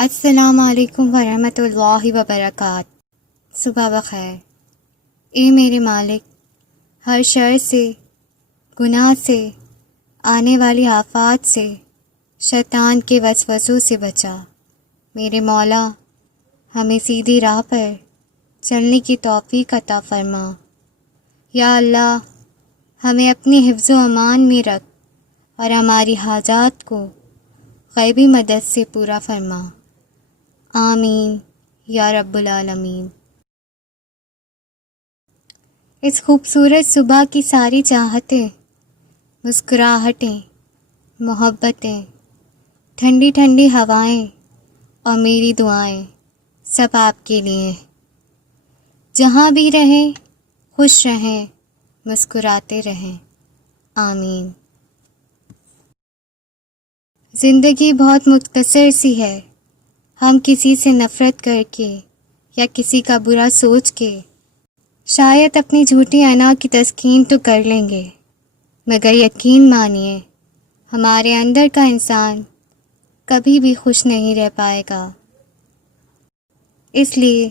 السلام علیکم ورحمۃ اللہ وبرکاتہ۔ صبح بخیر۔ اے میرے مالک، ہر شر سے، گناہ سے، آنے والی آفات سے، شیطان کے وسوسوں سے بچا۔ میرے مولا، ہمیں سیدھی راہ پر چلنے کی توفیق عطا فرما۔ یا اللہ، ہمیں اپنی حفظ و امان میں رکھ اور ہماری حاجات کو غیبی مدد سے پورا فرما۔ آمین یا رب العالمین۔ اس خوبصورت صبح کی ساری چاہتیں، مسکراہٹیں، محبتیں، ٹھنڈی ٹھنڈی ہوائیں اور میری دعائیں سب آپ کے لیے۔ جہاں بھی رہیں خوش رہیں، مسکراتے رہیں۔ آمین۔ زندگی بہت مختصر سی ہے۔ ہم کسی سے نفرت کر کے یا کسی کا برا سوچ کے شاید اپنی جھوٹی انا کی تسکین تو کر لیں گے، مگر یقین مانیے ہمارے اندر کا انسان کبھی بھی خوش نہیں رہ پائے گا۔ اس لیے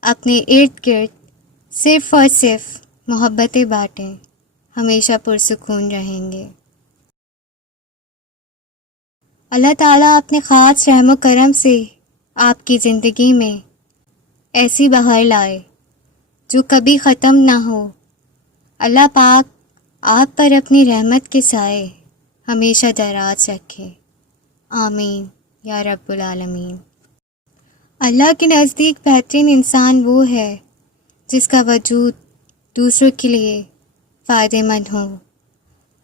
اپنے ارد گرد صرف اور صرف محبتیں بانٹیں، ہمیشہ پرسکون رہیں گے۔ اللہ تعالیٰ اپنے خاص رحم و کرم سے آپ کی زندگی میں ایسی بہار لائے جو کبھی ختم نہ ہو۔ اللہ پاک آپ پر اپنی رحمت کے سائے ہمیشہ دراز رکھے۔ آمین یا رب العالمین۔ اللہ کے نزدیک بہترین انسان وہ ہے جس کا وجود دوسروں کے لیے فائدہ مند ہو۔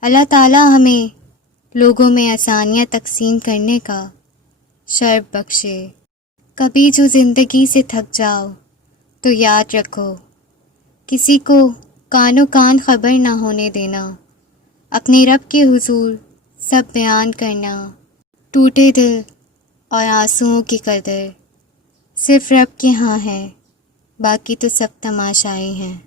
اللہ تعالیٰ ہمیں لوگوں میں آسانیاں تقسیم کرنے کا شرف بخشے۔ کبھی جو زندگی سے تھک جاؤ تو یاد رکھو، کسی کو کانوں کان خبر نہ ہونے دینا، اپنے رب کے حضور سب بیان کرنا۔ ٹوٹے دل اور آنسوؤں کی قدر صرف رب کے ہاں ہے، باقی تو سب تماشائی ہیں۔